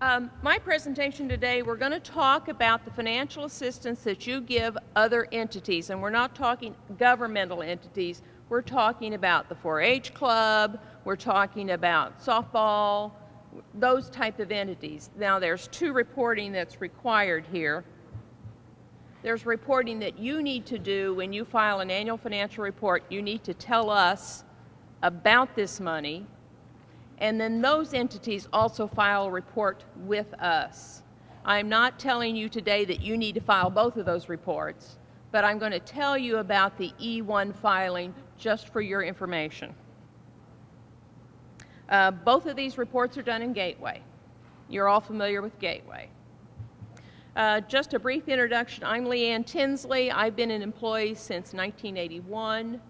My presentation today, we're going to talk about the financial assistance that you give other entities, and we're not talking governmental entities. We're talking about the 4-H club, we're talking about softball, those type of entities. Now, there's two reporting that's required here. There's reporting that you need to do when you file an annual financial report. You need to tell us about this money. And then those entities also file a report with us. I'm not telling you today that you need to file both of those reports, but I'm going to tell you about the E1 filing just for your information. Both of these reports are done in Gateway. You're all familiar with Gateway. Just a brief introduction. I'm Leanne Tinsley. I've been an employee since 1981.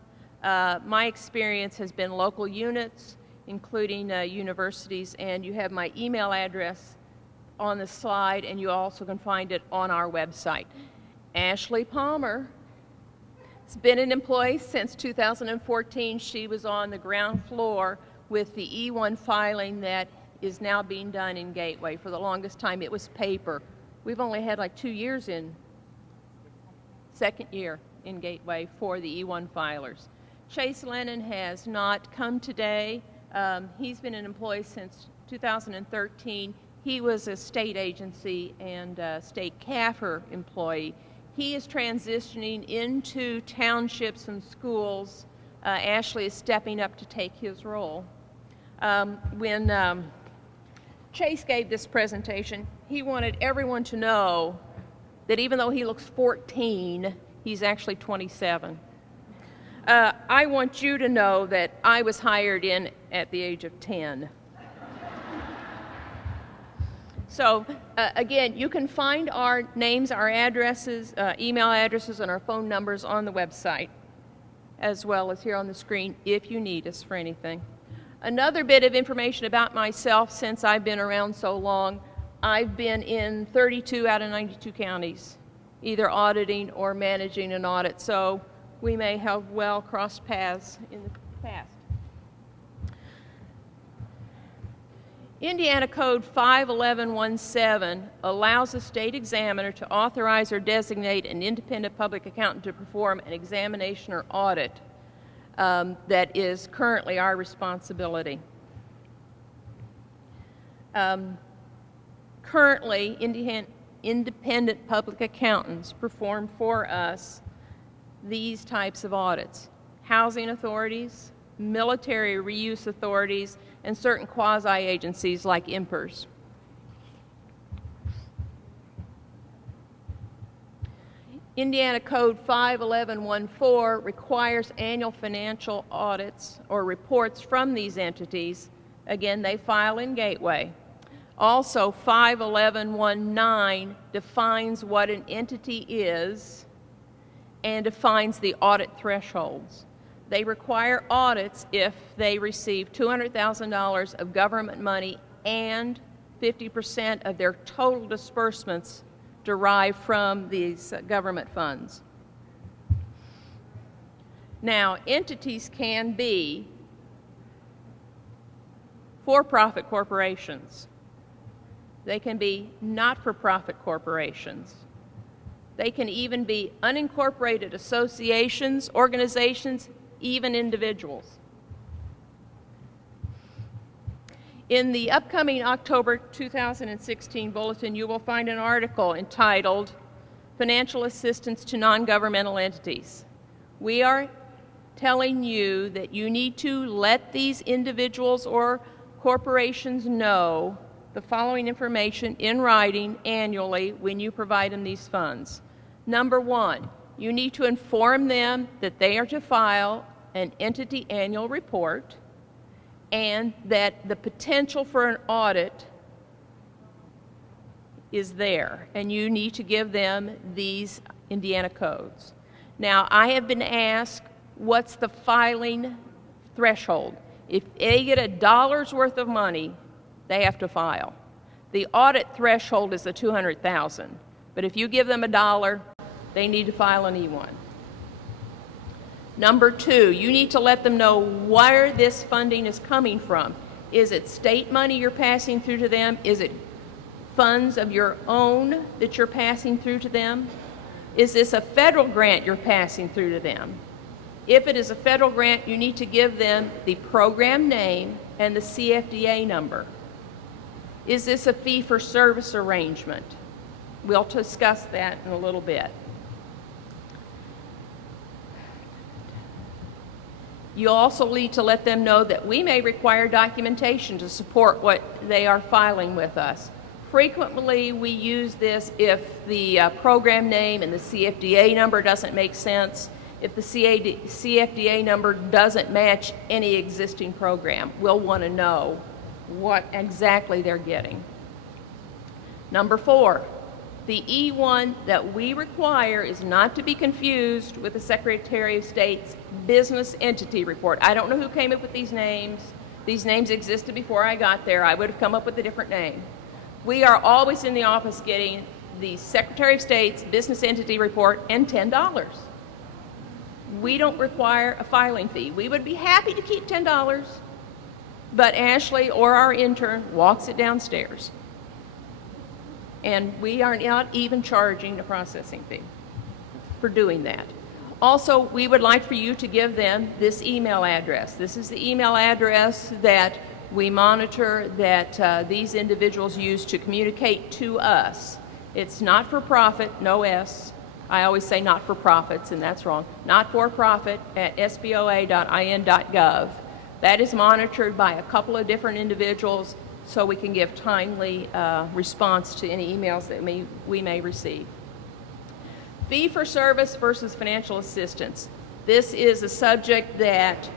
My experience has been local units, including universities, and you have my email address on the slide, and you also can find it on our website. Ashley Palmer has been an employee since 2014. She was on the ground floor with the E1 filing that is now being done in Gateway. For the longest time, it was paper. We've only had like 2 years in, second year in Gateway for the E1 filers. Chase Lennon has not come today. He's been an employee since 2013. He was a state agency and state CAFR employee. He is transitioning into townships and schools. Ashley is stepping up to take his role. When Chase gave this presentation, he wanted everyone to know that even though he looks 14, he's actually 27. I want you to know that I was hired in at the age of 10. So again, you can find our names, our addresses, email addresses, and our phone numbers on the website, as well as here on the screen if you need us for anything. Another bit of information about myself, since I've been around so long, I've been in 32 out of 92 counties, either auditing or managing an audit. So we may have well crossed paths in the past. Indiana Code 51117 allows a state examiner to authorize or designate an independent public accountant to perform an examination or audit that is currently our responsibility. Currently, independent public accountants perform for us these types of audits: housing authorities, military reuse authorities, and certain quasi-agencies like IMPERS. Indiana Code 51114 requires annual financial audits or reports from these entities. Again, they file in Gateway. Also, 51119 defines what an entity is and defines the audit thresholds. They require audits if they receive $200,000 of government money and 50% of their total disbursements derived from these government funds. Now, entities can be for-profit corporations. They can be not-for-profit corporations. They can even be unincorporated associations, organizations, even individuals. In the upcoming October 2016 bulletin, you will find an article entitled Financial Assistance to Non-Governmental Entities. We are telling you that you need to let these individuals or corporations know the following information in writing annually when you provide them these funds. Number one, you need to inform them that they are to file an entity annual report and that the potential for an audit is there, and you need to give them these Indiana codes. Now, I have been asked, what's the filing threshold? If they get $1 worth of money, they have to file. The audit threshold is the $200,000, but if you give them $1, they need to file an E1. Number two, you need to let them know where this funding is coming from. Is it state money you're passing through to them? Is it funds of your own that you're passing through to them? Is this a federal grant you're passing through to them? If it is a federal grant, you need to give them the program name and the CFDA number. Is this a fee-for-service arrangement? We'll discuss that in a little bit. You'll also need to let them know that we may require documentation to support what they are filing with us. Frequently, we use this if the program name and the CFDA number doesn't make sense. If the CFDA number doesn't match any existing program, we'll want to know what exactly they're getting. Number 4, the E1 that we require is not to be confused with the Secretary of State's business entity report. I don't know who came up with these names. These names existed before I got there. I would have come up with a different name. We are always in the office getting the Secretary of State's business entity report and $10. We don't require a filing fee. We would be happy to keep $10, but Ashley or our intern walks it downstairs. And we are not even charging a processing fee for doing that. Also, we would like for you to give them this email address. This is the email address that we monitor that these individuals use to communicate to us. It's not for profit, no S. I always say not for profits, and that's wrong. Not for profit at sboa.in.gov. That is monitored by a couple of different individuals so we can give timely response to any emails that we may receive. Fee for service versus financial assistance. This is a subject that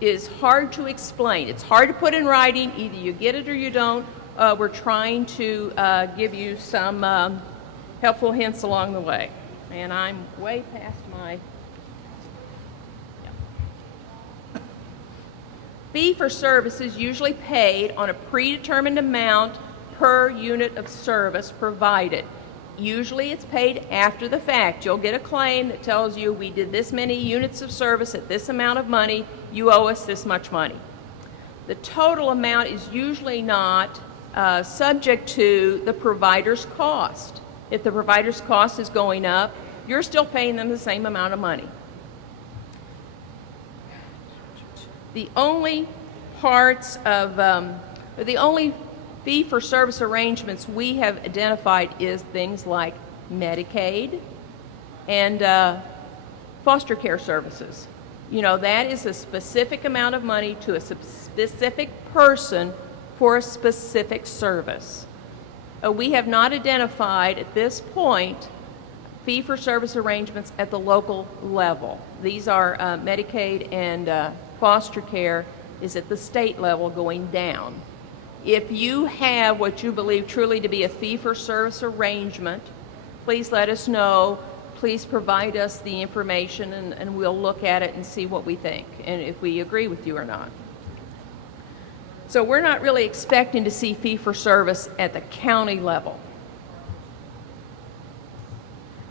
is hard to explain. It's hard to put in writing. Either you get it or you don't. We're trying to give you some helpful hints along the way. And I'm way past my... Fee for service is usually paid on a predetermined amount per unit of service provided. Usually it's paid after the fact. You'll get a claim that tells you we did this many units of service at this amount of money, you owe us this much money. The total amount is usually not subject to the provider's cost. If the provider's cost is going up, you're still paying them the same amount of money. The only parts of, the only fee-for-service arrangements we have identified is things like Medicaid and foster care services. You know, that is a specific amount of money to a specific person for a specific service. We have not identified at this point fee-for-service arrangements at the local level. These are Medicaid and foster care is at the state level going down. If you have what you believe truly to be a fee-for-service arrangement, please let us know. Please provide us the information and we'll look at it and see what we think and if we agree with you or not. So we're not really expecting to see fee-for-service at the county level.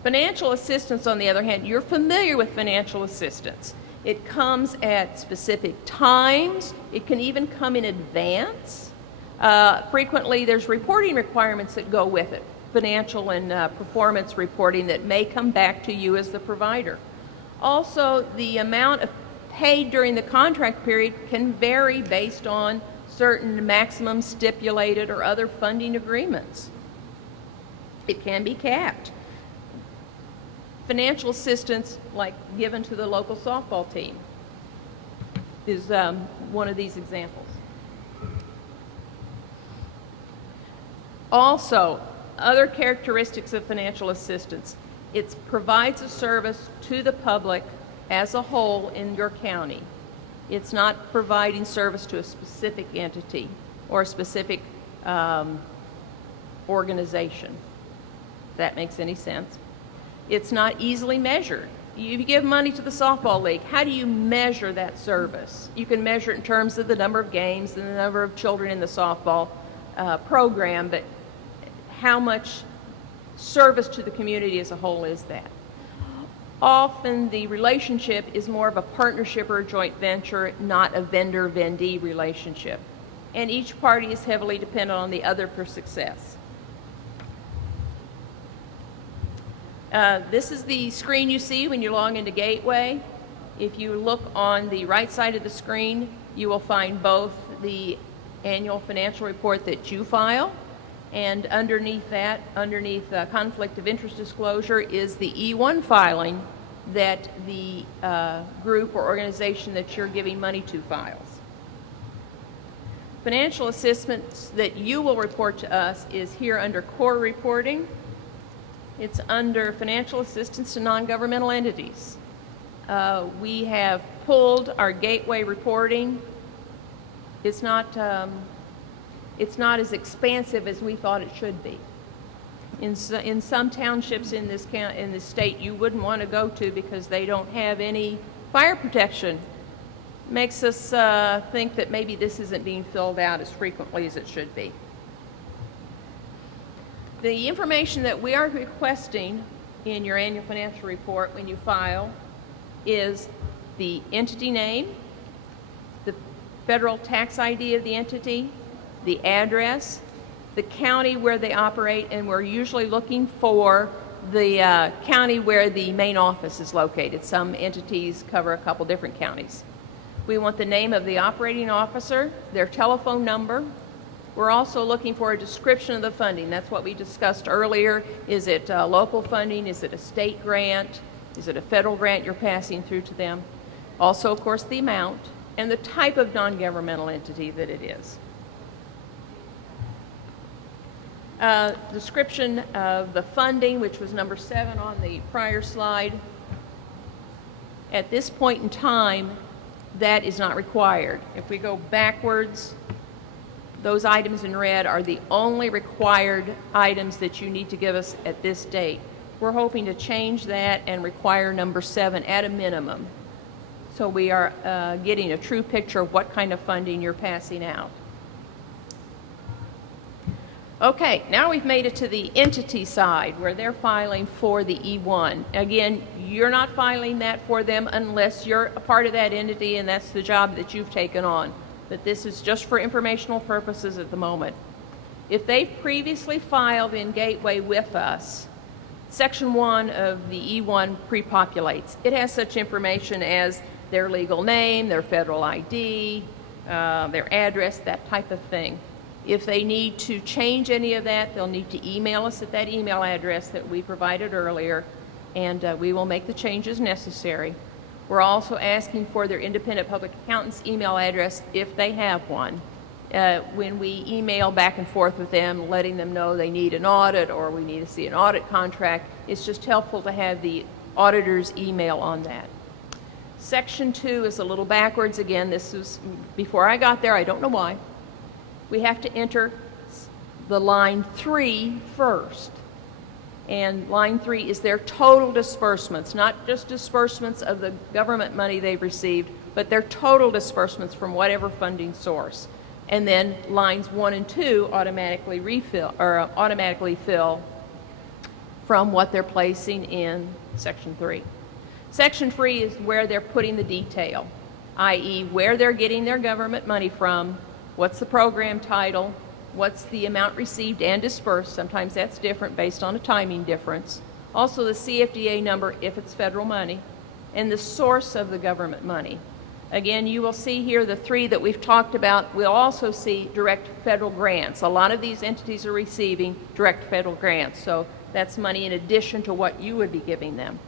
Financial assistance, on the other hand, you're familiar with financial assistance. It comes at specific times. It can even come in advance. Frequently, there's reporting requirements that go with it, financial and performance reporting that may come back to you as the provider. Also, the amount paid during the contract period can vary based on certain maximum stipulated or other funding agreements. It can be capped. Financial assistance, like given to the local softball team, is one of these examples. Also, other characteristics of financial assistance. It provides a service to the public as a whole in your county. It's not providing service to a specific entity or a specific organization, if that makes any sense. It's not easily measured. You give money to the softball league, how do you measure that service? You can measure it in terms of the number of games and the number of children in the softball program, but how much service to the community as a whole is that? Often the relationship is more of a partnership or a joint venture, not a vendor-vendee relationship. and each party is heavily dependent on the other for success. This is the screen you see when you log into Gateway. If you look on the right side of the screen, you will find both the annual financial report that you file, and underneath that, underneath conflict of interest disclosure, is the E1 filing that the group or organization that you're giving money to files. Financial assistance that you will report to us is here under core reporting. It's under financial assistance to non-governmental entities. We have pulled our Gateway reporting. It's not as expansive as we thought it should be. In some townships in this state, you wouldn't want to go to because they don't have any fire protection. Makes us think that maybe this isn't being filled out as frequently as it should be. The information that we are requesting in your annual financial report when you file is the entity name, the federal tax ID of the entity, the address, the county where they operate, and we're usually looking for the county where the main office is located. Some entities cover a couple different counties. We want the name of the operating officer, their telephone number. We're also looking for a description of the funding. That's what we discussed earlier. Is it local funding? Is it a state grant? Is it a federal grant you're passing through to them? Also, of course, the amount and the type of non-governmental entity that it is. Description of the funding, which was number 7 on the prior slide. At this point in time, that is not required. If we go backwards, those items in red are the only required items that you need to give us at this date. We're hoping to change that and require number 7 at a minimum. So we are getting a true picture of what kind of funding you're passing out. Okay, now we've made it to the entity side where they're filing for the E1. Again, you're not filing that for them unless you're a part of that entity and that's the job that you've taken on. But this is just for informational purposes at the moment. If they've previously filed in Gateway with us, Section 1 of the E1 pre-populates. It has such information as their legal name, their federal ID, their address, that type of thing. If they need to change any of that, they'll need to email us at that email address that we provided earlier, and we will make the changes necessary. We're also asking for their independent public accountant's email address if they have one. When we email back and forth with them, letting them know they need an audit or we need to see an audit contract, it's just helpful to have the auditor's email on that. Section 2 is a little backwards. Again, this was before I got there. I don't know why. We have to enter the line 3 first. And line 3 is their total disbursements, not just disbursements of the government money they've received, but their total disbursements from whatever funding source. And then lines 1 and 2 automatically refill or automatically fill from what they're placing in Section 3. Section 3 is where they're putting the detail, i.e. where they're getting their government money from, what's the program title, what's the amount received and dispersed. Sometimes that's different based on a timing difference. Also the CFDA number if it's federal money, and the source of the government money. Again, you will see here the 3 that we've talked about. We'll also see direct federal grants. A lot of these entities are receiving direct federal grants, so that's money in addition to what you would be giving them.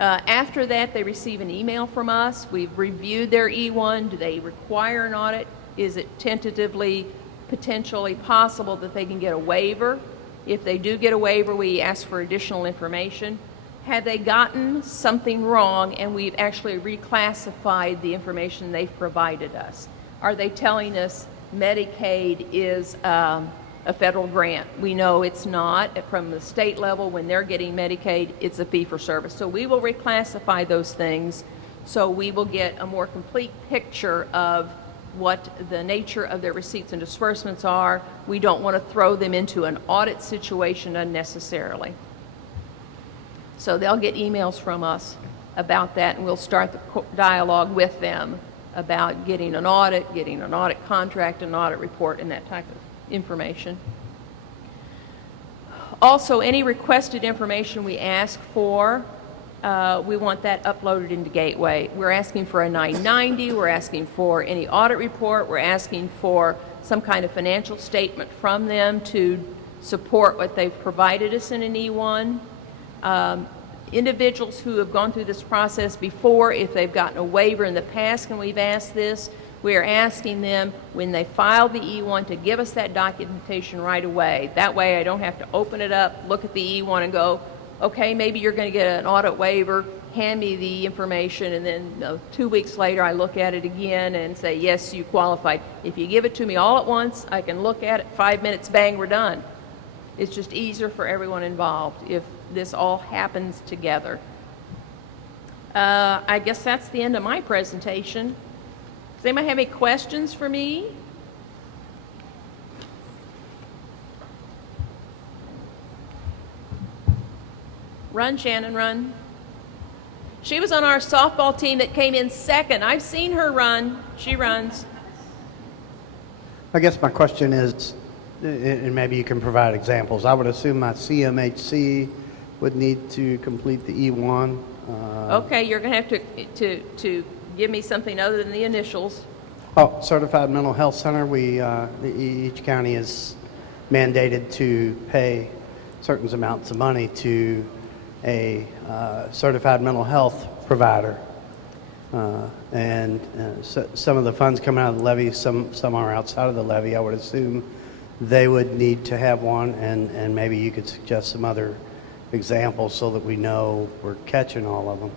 After that, they receive an email from us. We've reviewed their E1. Do they require an audit? Is it tentatively, potentially possible that they can get a waiver? If they do get a waiver, we ask for additional information. Have they gotten something wrong and we've actually reclassified the information they've provided us? Are they telling us Medicaid is a federal grant? We know it's not. From the state level, when they're getting Medicaid, it's a fee-for-service. So we will reclassify those things so we will get a more complete picture of what the nature of their receipts and disbursements are. We don't want to throw them into an audit situation unnecessarily. So they'll get emails from us about that, and we'll start the dialogue with them about getting an audit contract, an audit report, and that type of information. Also, any requested information we ask for, we want that uploaded into Gateway. We're asking for a 990, we're asking for any audit report, we're asking for some kind of financial statement from them to support what they've provided us in an E1. Individuals who have gone through this process before, if they've gotten a waiver in the past and we've asked this, we are asking them when they file the E1 to give us that documentation right away. That way I don't have to open it up, look at the E1 and go, okay, maybe you're going to get an audit waiver, hand me the information, and then 2 weeks later I look at it again and say, yes, you qualified. If you give it to me all at once, I can look at it, 5 minutes, bang, we're done. It's just easier for everyone involved if this all happens together. I guess that's the end of my presentation. Does anybody have any questions for me? Run, Shannon, run. She was on our softball team that came in second. I've seen her run. She runs. I guess my question is, and maybe you can provide examples. I would assume my CMHC would need to complete the E1. Okay, you're going to have to give me something other than the initials. Oh, Certified Mental Health Center. Each county is mandated to pay certain amounts of money to a certified mental health provider. So some of the funds come out of the levy, some are outside of the levy. I would assume they would need to have one, and maybe you could suggest some other examples so that we know we're catching all of them.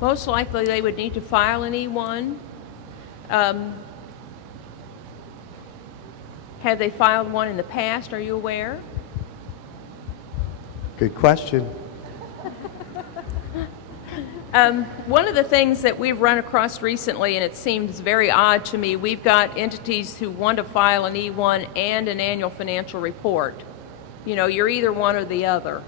Most likely they would need to file an E1. Have they filed one in the past? Are you aware? Good question. One of the things that we've run across recently, and it seems very odd to me, we've got entities who want to file an E1 and an annual financial report. You know, you're either one or the other.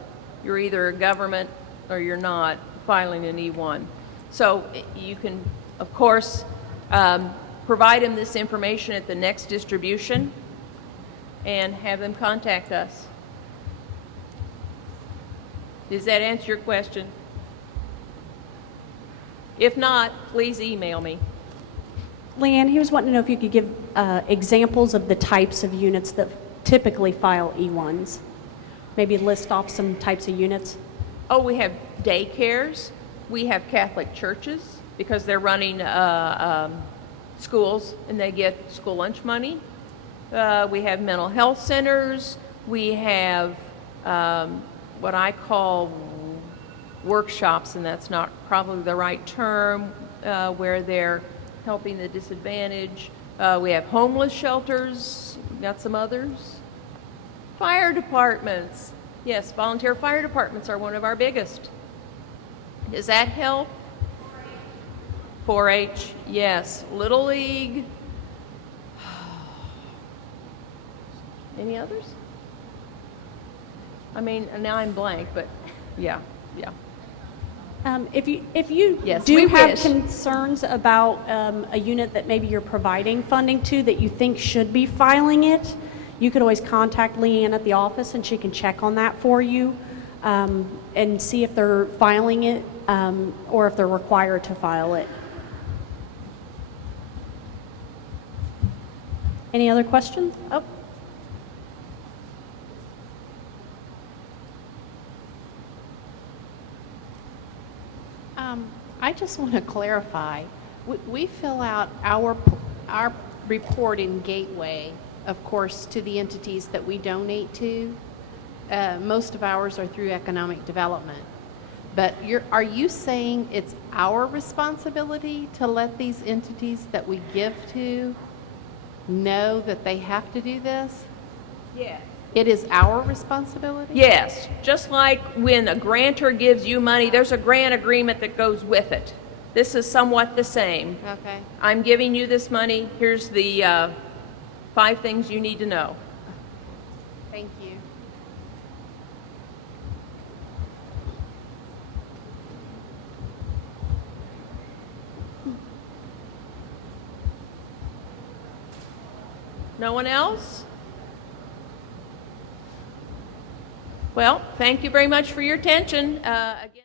You're either a government or you're not filing an E1. So you can, of course, provide them this information at the next distribution and have them contact us. Does that answer your question? If not, please email me. Leanne, he was wanting to know if you could give examples of the types of units that typically file E1s. Maybe list off some types of units. Oh, we have daycares. We have Catholic churches because they're running schools and they get school lunch money. We have mental health centers. We have what I call workshops, and that's not probably the right term, where they're helping the disadvantaged. We have homeless shelters. We've got some others. Fire departments. Yes, volunteer fire departments are one of our biggest. Does that help? 4-H, yes. Little League. Any others? I mean, now I'm blank, but yeah. If you Yes, do we have wish. concerns about a unit that maybe you're providing funding to that you think should be filing it, you could always contact Leanne at the office and she can check on that for you and see if they're filing it or if they're required to file it. Any other questions? Oh. I just want to clarify. We fill out our report in Gateway, of course, to the entities that we donate to. Most of ours are through economic development. But are you saying it's our responsibility to let these entities that we give to know that they have to do this? Yes. It is our responsibility? Yes, just like when a grantor gives you money, there's a grant agreement that goes with it. This is somewhat the same. Okay. I'm giving you this money. Here's the 5 things you need to know. Thank you. No one else? Well, thank you very much for your attention. Again.